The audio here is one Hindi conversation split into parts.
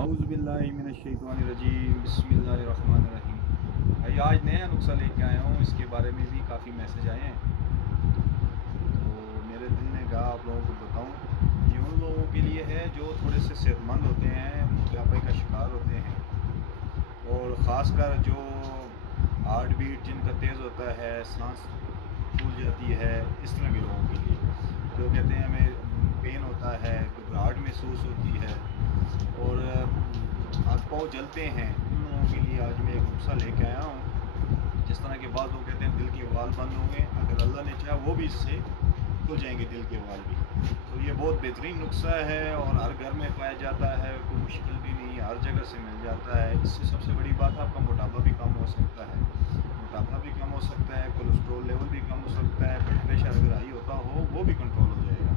औज़ुबिल्लाहिमिनश्शैतानिर्रजीम बिस्मिल्लाहिर्रहमानिर्रहीम। भाई आज नया नुस्खा लेके आया हूँ, इसके बारे में भी काफ़ी मैसेज आए हैं, तो मेरे दिल ने कहा आप लोगों को बताऊँ। ये उन लोगों के लिए है जो थोड़े से सेहतमंद होते हैं, मोटापे का शिकार होते हैं, और ख़ासकर जो हार्ट बीट जिनका तेज़ होता है, सांस फूल जाती है, इस तरह के लोगों के लिए, जो कहते हैं हमें पेन होता है, घबराहट महसूस होती है और हाथ पाँव जलते हैं, उन लोगों के लिए आज मैं एक नुस्खा लेके आया हूँ। जिस तरह के बाद लोग कहते हैं दिल के वाल बंद होंगे, अगर अल्लाह ने चाहा वो भी इससे खुल जाएंगे, दिल के वाल भी। तो ये बहुत बेहतरीन नुस्खा है और हर घर में पाया जाता है, कोई मुश्किल भी नहीं, हर जगह से मिल जाता है। इससे सबसे बड़ी बात है आपका मोटापा भी कम हो सकता है, कोलेस्ट्रॉल लेवल भी कम हो सकता है, ब्लड प्रेशर अगर हाई होता हो वो भी कंट्रोल हो जाएगा।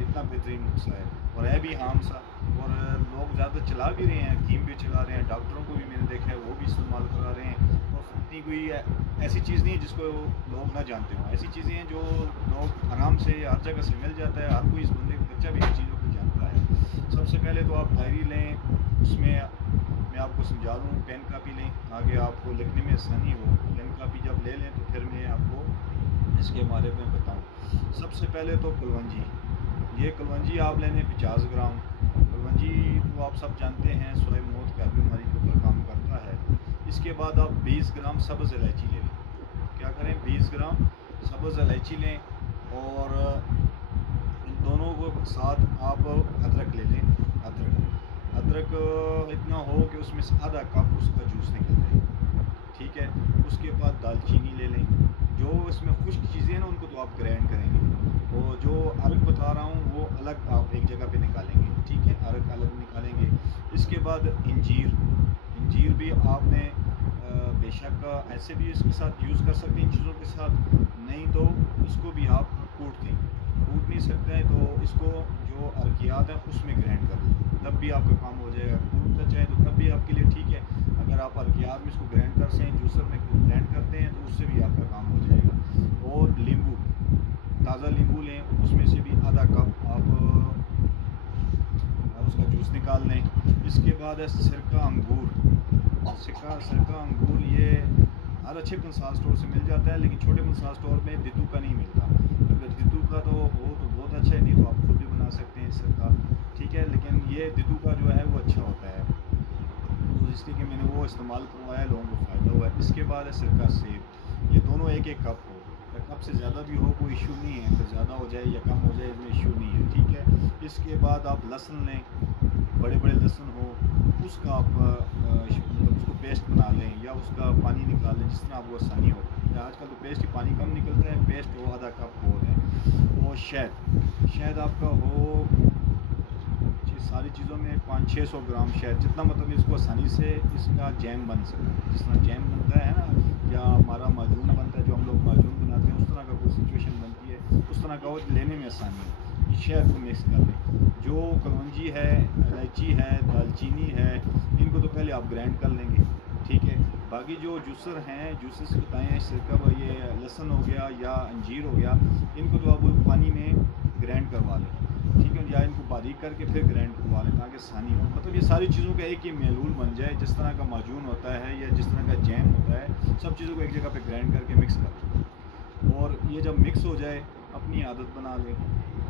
इतना बेहतरीन नुस्खा है और है भी आम सा, और लोग ज़्यादा चला भी रहे हैं, हकीम भी चला रहे हैं, डॉक्टरों को भी मैंने देखा है वो भी इस्तेमाल करा रहे हैं। और इतनी कोई ऐसी चीज़ नहीं है जिसको लोग ना जानते हों, ऐसी चीज़ें हैं जो लोग आराम से हर जगह से मिल जाता है, हर कोई इस बंदे बच्चा भी इन चीज़ों को जानता है। सबसे पहले तो आप डायरी लें, उसमें मैं आपको समझा दूँ, पेन कापी लें ताकि आपको लिखने में आसानी हो। पेन कापी जब ले लें तो फिर मैं आपको इसके बारे में बताऊँ। सबसे पहले तो कलवंजी, ये कलवंजी आप लेने 50 ग्राम। कलवंजी तो आप सब जानते हैं सोए मौत की बीमारी के ऊपर काम करता है। इसके बाद आप 20 ग्राम सब्ज़ इलायची ले लें। क्या करें, 20 ग्राम सब्ज़ इलायची लें और इन दोनों को साथ आप अदरक ले लें। अदरक इतना हो कि उसमें से आधा कप उसका जूस निकल जाए, ठीक है। उसके बाद दालचीनी ले लें। जो इसमें खुश्क चीज़ें हैं ना उनको तो आप ग्राइंड करेंगे, और जो अरक बता रहा हूँ वो अलग आप एक जगह पे निकालेंगे, ठीक है, अरक अलग निकालेंगे। इसके बाद इंजीर भी आपने बेशक ऐसे भी इसके साथ यूज़ कर सकते हैं, इन चीज़ों के साथ, नहीं तो इसको भी आप कूट नहीं सकते हैं तो इसको जो अरकियात है उसमें ग्राइंड कर लें, तब भी आपका काम हो जाएगा। कूटना चाहे तो तब भी आपके लिए ठीक है, अगर आप अरकियात में इसको ग्राइंड करते हैं, जूसर में ग्राइंड करते हैं तो उससे भी आपका काम हो जाएगा। और नींबू, ताज़ा नींबू लें, उसमें से भी आधा कप आप उसका जूस निकाल लें। इसके बाद है सिरका अंगूर, ये हर अच्छे कंसाल स्टोर से मिल जाता है, लेकिन छोटे कंसाल स्टोर में दितू का नहीं मिलता। अगर दितू का तो हो तो बहुत अच्छा है, नहीं तो आप खुद भी बना सकते हैं सिरका, ठीक है, लेकिन ये दितू का जो है वो अच्छा होता है, तो इसलिए कि मैंने वो इस्तेमाल करवाया, लोगों को फ़ायदा हुआ है। इसके बाद है सिरका सेब, ये दोनों एक कप हो, या कप से ज़्यादा भी हो कोई इशू नहीं है, तो ज़्यादा हो जाए या कम हो जाए इसमें इशू नहीं है, ठीक है। इसके बाद आप लहसुन लें, बड़े लहसुन हो, उसका आप मतलब उसको पेस्ट बना लें या उसका पानी निकाल लें, जिस तरह आपको आसानी हो। आजकल तो पेस्ट ही पानी कम निकलता है, पेस्ट हो आधा कप बहुत है। और शहद आपका हो, सारी चीज़ों में 500-600 ग्राम शहद, जितना मतलब इसको आसानी से इसका जैम बन सके, जिस तरह जैम बनता है ना, या हमारा माजून बनता है, जो हम लोग माजून बनाते हैं, उस तरह का कोई सिचुएशन बनती है, उस तरह का वो लेने में आसानी है। शहद को मिक्स कर लें। जो कलवंजी है, इलायची है, दालचीनी है, इनको तो पहले आप ग्राइंड कर लेंगे, ठीक है। बाकी जो जूसर हैं, जूसेस बताए हैं, सिरका, ये लहसुन हो गया या अंजीर हो गया, इनको तो आप पानी में ग्राइंड करवा लें, ठीक है, या इनको बारीक करके फिर ग्राइंड करवा लें ताकि आसानी हो। मतलब ये सारी चीज़ों का एक ही महलूल बन जाए, जिस तरह का माजून होता है या जिस तरह का जैम होता है, सब चीज़ों को एक जगह पे ग्राइंड करके मिक्स कर लें। और ये जब मिक्स हो जाए, अपनी आदत बना लें,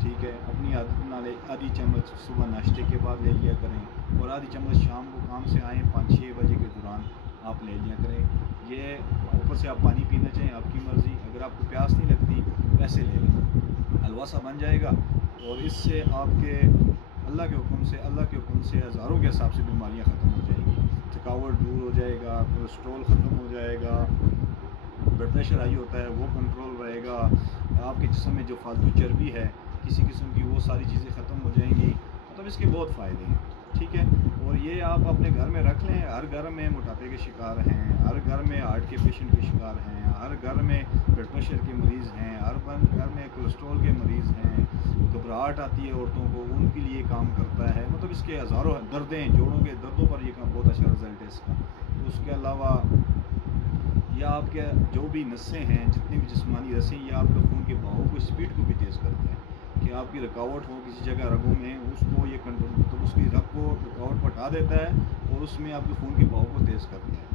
ठीक है, अपनी आदत बना लें। आधी चम्मच सुबह नाश्ते के बाद ले लिया करें, और आधी चम्मच शाम को काम से आएँ 5-6 बजे के दौरान आप ले लिया करें। ये ऊपर से आप पानी पीना चाहें आपकी मर्ज़ी, अगर आपको प्यास नहीं लगती वैसे ले लें, हलवा सा बन जाएगा। और इससे आपके अल्लाह के हुक्म से हज़ारों के हिसाब से बीमारियां ख़त्म हो जाएंगी, थकावट दूर हो जाएगा, कोलेस्ट्रॉल ख़त्म हो जाएगा, ब्लड प्रेशर हाई होता है वो कंट्रोल रहेगा, आपके जिस्म में जो फालतू चर्बी है किसी किस्म की वो सारी चीज़ें ख़त्म हो जाएंगी। मतलब इसके बहुत फ़ायदे हैं, ठीक है। और ये आप अपने घर में रख लें। हर घर में मोटापे के शिकार हैं, हर घर में हार्ट के पेशेंट के शिकार हैं, हर घर में ब्लड प्रेशर के मरीज़ हैं, हर घर में कोलेस्ट्रॉल के मरीज़ हैं, घबराहट आती है औरतों को, उनके लिए काम करता है। मतलब इसके हज़ारों दर्दें, जोड़ों के दर्दों पर ये काम, बहुत अच्छा रिज़ल्ट है इसका। तो उसके अलावा या आपके जो भी नसें हैं, जितनी भी जिस्मानी नसें, या आपके खून के बहाव को, स्पीड को भी तेज़ करता है। कि आपकी रुकावट हो किसी जगह रगों में, उसको ये कंट्रोल तो उसकी रग को रुकावट को हटा देता है और उसमें आपके खून के बहाव को तेज़ करता है।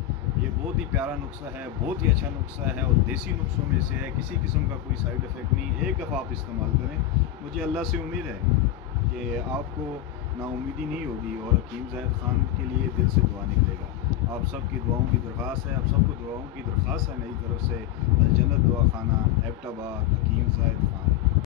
ये बहुत ही प्यारा नुस्खा है, बहुत ही अच्छा नुस्खा है और देसी नुस्खों में से है। किसी किस्म का कोई साइड इफ़ेक्ट नहीं, एक दफ़ा आप इस्तेमाल करें, मुझे अल्लाह से उम्मीद है कि आपको नाउमीदी नहीं होगी और हकीम ज़ाहिद ख़ान के लिए दिल से दुआ निकलेगा। आप सबकी दुआओं की दरख्वास्त है, आप सबको दुआओं की दरख्वास्त है मेरी तरफ से। अल जन्नत दुआ खाना, एबटाबाद, हकीम ज़ाहिद ख़ान।